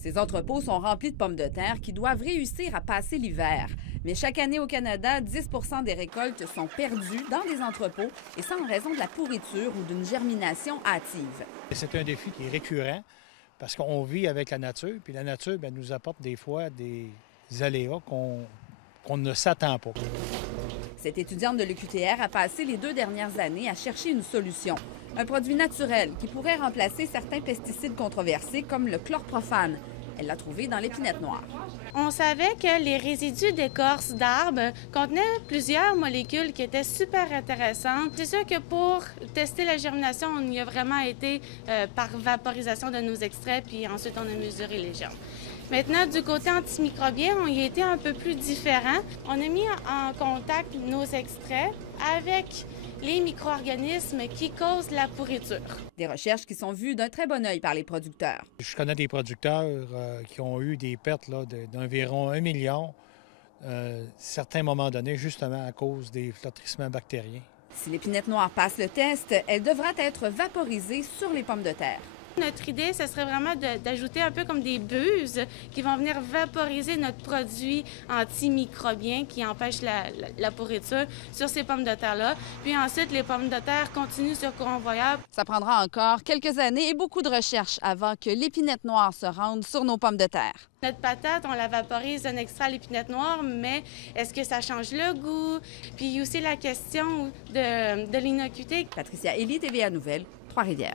Ces entrepôts sont remplis de pommes de terre qui doivent réussir à passer l'hiver. Mais chaque année au Canada, 10 des récoltes sont perdues dans des entrepôts, et ça en raison de la pourriture ou d'une germination hâtive. C'est un défi qui est récurrent parce qu'on vit avec la nature, puis la nature nous apporte des fois des aléas qu'on ne s'attend pas. Cette étudiante de l'UQTR a passé les 2 dernières années à chercher une solution. Un produit naturel qui pourrait remplacer certains pesticides controversés comme le chlorprophane. Elle l'a trouvé dans l'épinette noire. On savait que les résidus d'écorce d'arbres contenaient plusieurs molécules qui étaient super intéressantes. C'est sûr que pour tester la germination, on y a vraiment été par vaporisation de nos extraits, puis ensuite on a mesuré les germes. Maintenant, du côté antimicrobien, on y a été un peu plus différent. On a mis en contact nos extraits avec les micro-organismes qui causent la pourriture. Des recherches qui sont vues d'un très bon œil par les producteurs. Je connais des producteurs qui ont eu des pertes d'environ 1 million à certains moments donnés, justement à cause des flétrissements bactériens. Si l'épinette noire passe le test, elle devra être vaporisée sur les pommes de terre. Notre idée, ce serait vraiment d'ajouter un peu comme des buses qui vont venir vaporiser notre produit antimicrobien qui empêche la pourriture sur ces pommes de terre-là. Puis ensuite, les pommes de terre continuent sur courant voyable. Ça prendra encore quelques années et beaucoup de recherches avant que l'épinette noire se rende sur nos pommes de terre. Notre patate, on la vaporise, on extrait l'épinette noire, mais est-ce que ça change le goût? Puis aussi la question de l'innocuité. Patricia Elie, TVA Nouvelles, Trois-Rivières.